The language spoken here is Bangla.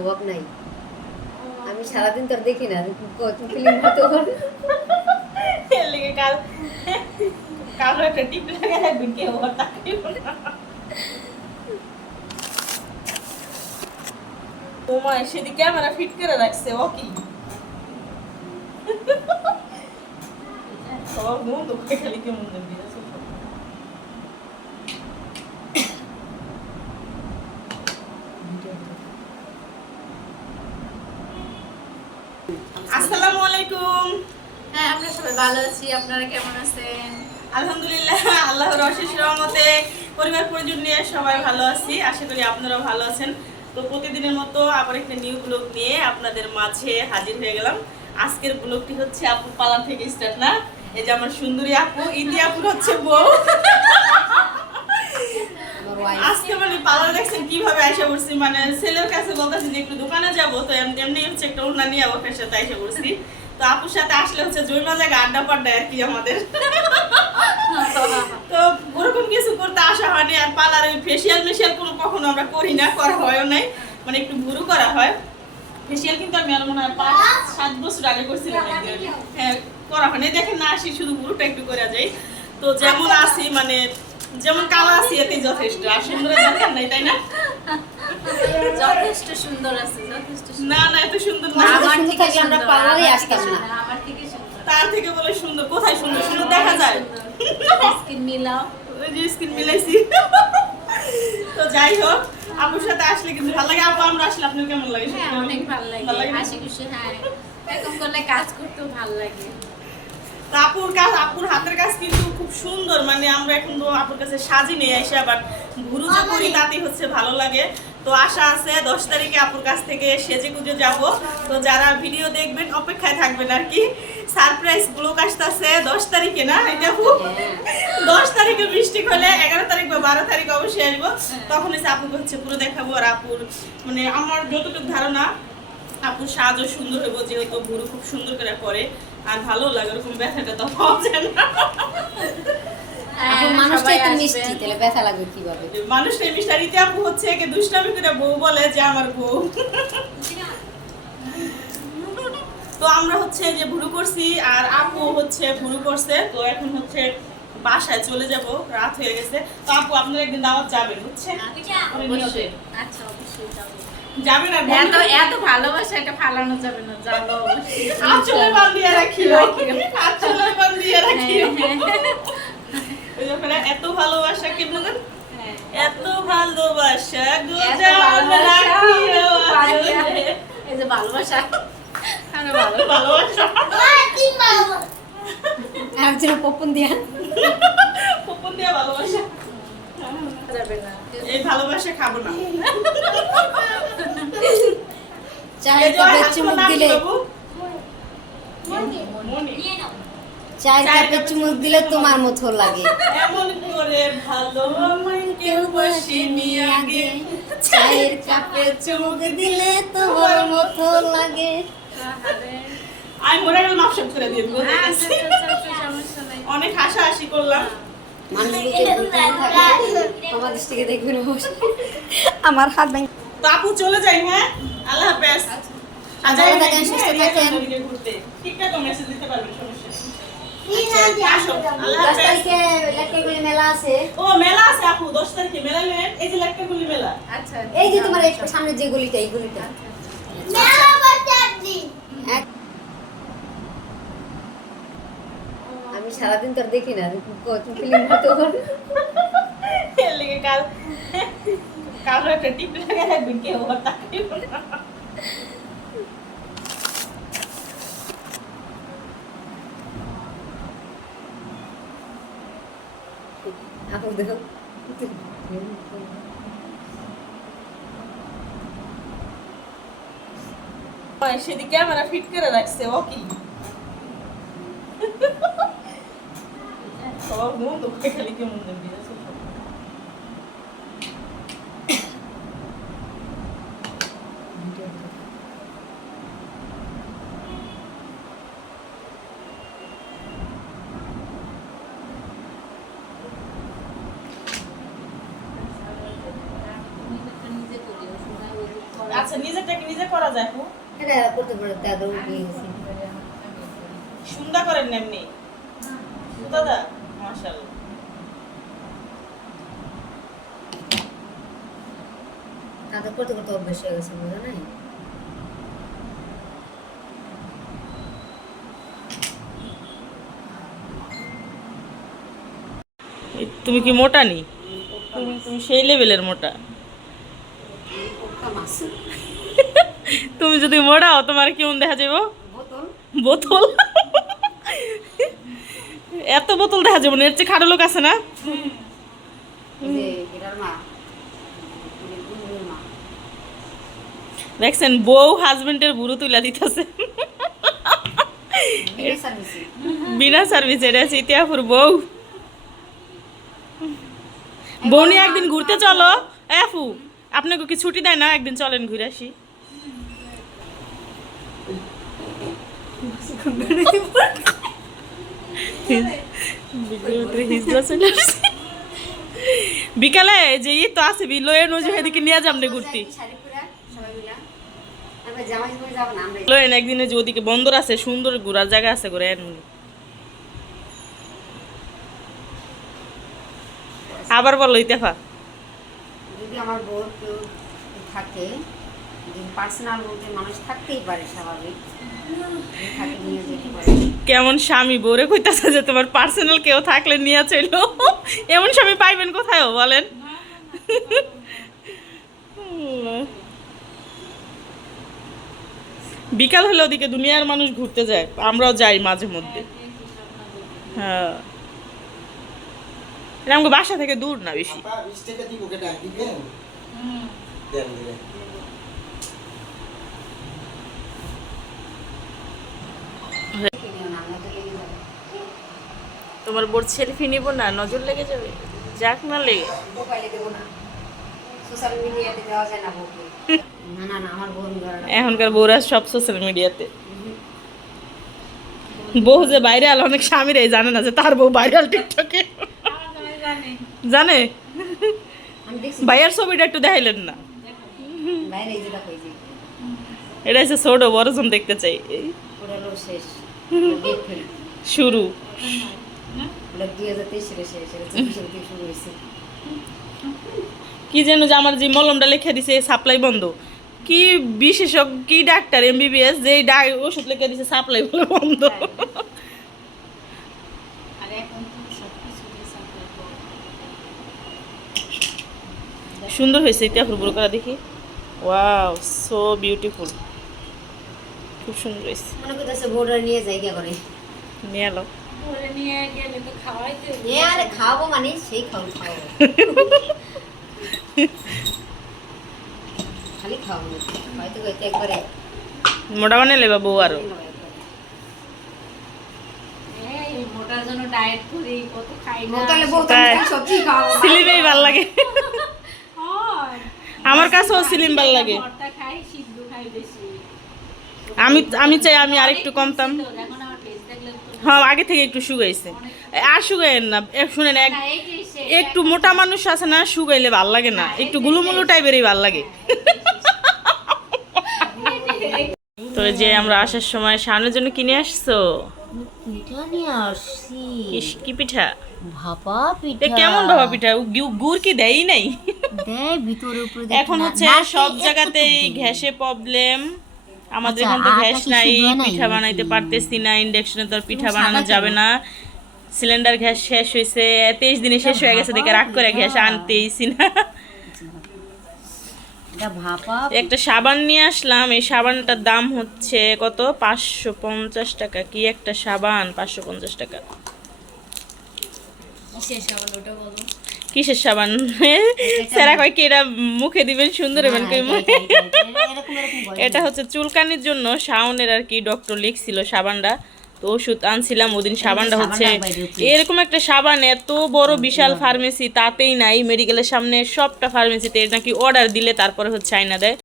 অভাব নাই। আমি সারাদিন তোর দেখি না কত ফিলিং হতে পারে কাল একটা টিপ লাগা রাখবেন কেউ আর তাকাইব সেদিকে ক্যামেরা ফিট করে রাখছে, ও কি? সব বন্ধু খালি কেমন দিয়েছে আসসালামু আলাইকুম হ্যাঁ আমরা সবাই ভালো আছি আপনারা কেমন আছেন? আলহামদুলিল্লাহ আল্লাহর অশেষ রহমতে পরিবার পরিজন নিয়ে সবাই ভালো আছি আশা করি আপনারাও ভালো আছেন। তো প্রতিদিনের মতো আবার একটা নিউ ব্লগ নিয়ে আপনাদের মাঝে হাজির হয়ে গেলাম। আজকের ব্লগটি হচ্ছে আপু পালান থেকে স্টার্ট না? এই যে আমার সুন্দরী আপু ইতি আপুর হচ্ছে বউ। আজকে মানে পার্লার দেখছেন কীভাবে আইসা পড়ছি মানে ছেলের কাছে বলতেছি যে একটু দোকানে যাব তো এমনি এমনি হচ্ছে একটা ওড়না নিয়ে ওখানে সাথে আইসা পড়ছি। তো আপুর সাথে আসলে হচ্ছে জৈমা জায়গা আড্ডা পাড্ডা আর কি আমাদের। তো ওরকম কিছু করতে আসা হয়নি, আর পার্লারে ফেসিয়াল মেশিয়াল কোনো কখনো আমরা করি না, করা হয়ও নাই। মানে একটু ভুরু করা হয়। ফেসিয়াল কিন্তু আমি মনে হয় পাঁচ, সাত বছর আগে করছিলাম হ্যাঁ করা হয়নি। দেখেন না আসি, শুধু ভুরুটা একটু করে যাই। তো যেমন আছি মানে যেমন কালা আছি এতেই যথেষ্ট। আর সুন্দর দরকার নাই তাই না? যথেষ্ট সুন্দর আছে যথেষ্ট সুন্দর। না না এত সুন্দর না। আমার থেকে আমরা আসতাম না। আমার থেকে সুন্দর। তার থেকে বলে সুন্দর কোথায় সুন্দর? সুন্দর দেখা যায়। স্কিন মিলাও। ওই যে স্কিন মিলাইছি। তো যাই হোক আপুর সাথে আসলে কিন্তু ভালো লাগে। আপু আমরা আসলে আপনার কেমন লাগে? হ্যাঁ অনেক ভালো লাগে। ভালো লাগে না? হাসি খুশি হ্যাঁ। এরকম করলে কাজ করতেও ভালো লাগে। আপুর কাজ আপুর হাতের কাজ কিন্তু খুব সুন্দর। মানে আমরা এখন তো আপুর কাছে সাজি নিয়ে এসে আবার ঘুরু যে করি তাতেই হচ্ছে ভালো লাগে। তো আশা আছে দশ তারিখে আপুর কাছ থেকে সেজে গুজে যাব। তো যারা ভিডিও দেখবেন, অপেক্ষায় থাকবেন আর কি। সারপ্রাইজ ব্লক আসতেছে দশ তারিখে না? এটা আপু? দশ তারিখে বৃষ্টি হলে এগারো তারিখ বা বারো তারিখ অবশ্যই আসব। তখন এসে আপুকে হচ্ছে পুরো দেখাবো আর আপুর মানে আমার যতটুকু ধারণা, আপুর সাজও সুন্দর হইব, যেহেতু ভুরু খুব সুন্দর করে পরে। আর ভালো লাগে, ওরকম ব্যথাটা তো পাওয়া যায় না। এখন মানুষটা সবাই মিষ্টি তাহলে ব্যথা লাগবে কীভাবে? মানুষটা মিষ্টারিতে আপু হচ্ছে একে দুষ্টামি করে বউ বলে যে আমার বউ। তো আমরা হচ্ছে যে ভুরু করছি আর আপু হচ্ছে ভুরু করছে। তো এখন হচ্ছে বাসায় চলে যাব রাত হয়ে গেছে। তো আপু আপনার একদিন দাওয়াত যাবেন বুঝছেন অবশ্যই আচ্ছা অবশ্যই যাব। যাবেন আর এত এত ভালোবাসা এটা ফালানো যাবে না যাব আচলে বান্ধিয়ে রাখিও। আচলে বান্ধিয়ে রাখিও। ওই এত ভালোবাসা কি বলেন? হ্যাঁ। এত ভালোবাসা গো এত জান ভালোবাসা, রাখিও এই যে ভালোবাসা। আমরা ভালো ভালোবাসা। একজন পপন দিয়া। ভালোবাসা। যাবে না। এই ভালোবাসা খাব না। চুমুক নাম কি দিলে বাবু? মনি। চায়ের কাপে চুমুক দিলে তোমার মতো লাগে। এমন করে ভালো আমায় কেউ বসেনি আগে। চায়ের কাপে চুমুক দিলে তোমার মতো লাগে। আমি মনে মাপসাপ করে দিয়ে দেবো। আচ্ছা, আচ্ছা, আচ্ছা। অনেক করলাম। বুঝে বুঝে থাকে আমার হাত ভেঙে তো আপু চলে যাই হ্যাঁ? আল্লাহ হাফেজ। আর ভালো যাই থাকেন, সুস্থ হ্যাঁ, থাকেন। ঠিকঠাক মেসেজ দিতে পারবেন এই যে আচ্ছা এই যে তোমার সামনে যে গলিটা এই গলিটা। আমি সারাদিন তোর দেখি না হতে লেগে কাল একটা টিপ রাখবেন কেউ ওই সেদিকে ক্যামেরা ফিট করে রাখছে ও কি? সবার দুঃখে খালি কেমন দিয়েছে আচ্ছা নিজেরটা কি নিজে করা যায় আপু এটা করতে পারে দাদা উঠে গেছে সুন্দর করেন এমনি। দাদা মাশাআল্লাহ। দাদা করতে করতে অভ্যেস হয়ে গেছে বুঝো নাই? তুমি কি মোটা নি? তুমি তুমি সেই লেভেলের মোটা। তুমি যদি মোড়াও তোমার কেমন দেখা যাব বোতল। এত বোতল দেখা যাব না এর চেয়ে খাটো লোক আছে না? মানে দেখছেন বউ হাজবেন্ডের বুড়ো তুলা দিতেছে। বিনা সার্ভিসে এটা ইতিহাপুর বউ। বউ নিয়ে একদিন ঘুরতে চলো। এ আপু আপনাকে কি ছুটি দেয় না? একদিন চলেন ঘুরে আসি। বিকালে যে ই তো আসবি লয়ে নজু এদিকে নিয়ে যাম রে ঘুরতি। লয়েন একদিনে যে ওদিকে বন্দর আছে সুন্দর ঘোরার জায়গা আছে ঘুরে আবার বলো ইতেফা আমার বউ কেউ থাকে পার্সোনাল বলতে মানুষ থাকতেই পারে স্বাভাবিক। কেমন স্বামী বোরে কইতাছে যে তোমার পার্সোনাল কেউ থাকলে নিয়ে চলো এমন স্বামী পাইবেন কোথায় বলেন? বিকাল হলে ওদিকে দুনিয়ার মানুষ ঘুরতে যায়, আমরাও যাই মাঝে মধ্যে। হ্যাঁ। এটা আমাকে বাসা থেকে দূর না বেশি। তোমার বোর সেলফি নিব না নজর লেগে যাবে? যাক না লেগে। এখনকার বউরা সব সোশ্যাল মিডিয়াতে বউ যে বাইরে আলো অনেক স্বামীরাই জানে না যে তার বউ ভাইরাল টিকটকে জানে। জানে? আমি ভাইয়ার ছবিটা একটু দেখাইলেন না? এটা হচ্ছে ছোট বড়জন দেখতে চাই। শুরু। কি যেন যে আমার যে মলমটা লিখে দিছে সাপ্লাই বন্ধ। কি বিশেষজ্ঞ কি ডাক্তার এমবিবিএস যে ওষুধ লিখে দিছে সাপ্লাই বলে বন্ধ আর এখন তো সব কিছু সাপ্লাই করো সুন্দর হয়েছে ইতিহাস পুরো করা দেখি। ওয়াও সো বিউটিফুল খুব সুন্দর হয়েছে। মনে করতেছে বোর্ডার নিয়ে যাই কে করে। নিয়ে এলো ধরে নিয়ে গেলে তো খাওয়াইতে হবে। এ খাব মানে সেই খালি হয়তো একবারে। মোটা বানালে বা বউ আরও। এই মোটার জন্য ডায়েট করি কত খাই। তুমি সবজি খাও সিলিমেই ভালো লাগে। আমার কাছেও সিলিম ভালো লাগে। আমি আমি চাই আমি আর একটু কমতাম হ্যাঁ আগে থেকে একটু শুকাইছে। আর শুকাইন না শুনেন এক একটু মোটা মানুষ আছে না শুকাইলে ভালো লাগে না। একটু গুলুমুলু টাইপেরই ভালো লাগে। তো এই যে আমরা আসার সময় সামনের জন্য কিনে আসছো? পিঠা নিয়ে আসছি। কি- পিঠা? ভাপা এটা কেমন বাবা পিঠা? গুড় কি দেয়ই নাই? দেয় ভিতরে উপরে এখন হচ্ছে সব জায়গাতেই গ্যাসে প্রবলেম আমাদের আচ্ছা, এখানে তো গ্যাস নাই পিঠা বানাইতে? পারতেছি না ইন্ডাকশনে তো পিঠা বানানো যাবে না। সিলিন্ডার গ্যাস শেষ হয়েছে তেইশ দিনে শেষ হয়ে গেছে দেখে রাগ করে গ্যাস আনতেইছি না। ভাপা একটা সাবান নিয়ে আসলাম এই সাবানটার দাম হচ্ছে কত? পাঁচশো পঞ্চাশ টাকা। কি একটা সাবান? পাঁচশো পঞ্চাশ টাকা। কিসের সাবান সেরা কয় কি এটা মুখে দিবেন সুন্দর হবেন এটা হচ্ছে চুলকানির জন্য শাওনের আর কি ডক্টর লিখছিল সাবানটা। তো ওষুধ আনছিলাম ওদিন সাবানটা হচ্ছে। এরকম একটা সাবান এত বড় বিশাল ফার্মেসি তাতেই নাই। মেডিকেলের সামনে সবটা ফার্মেসিতে নাকি অর্ডার দিলে তারপরে হচ্ছে আয়না দেয়।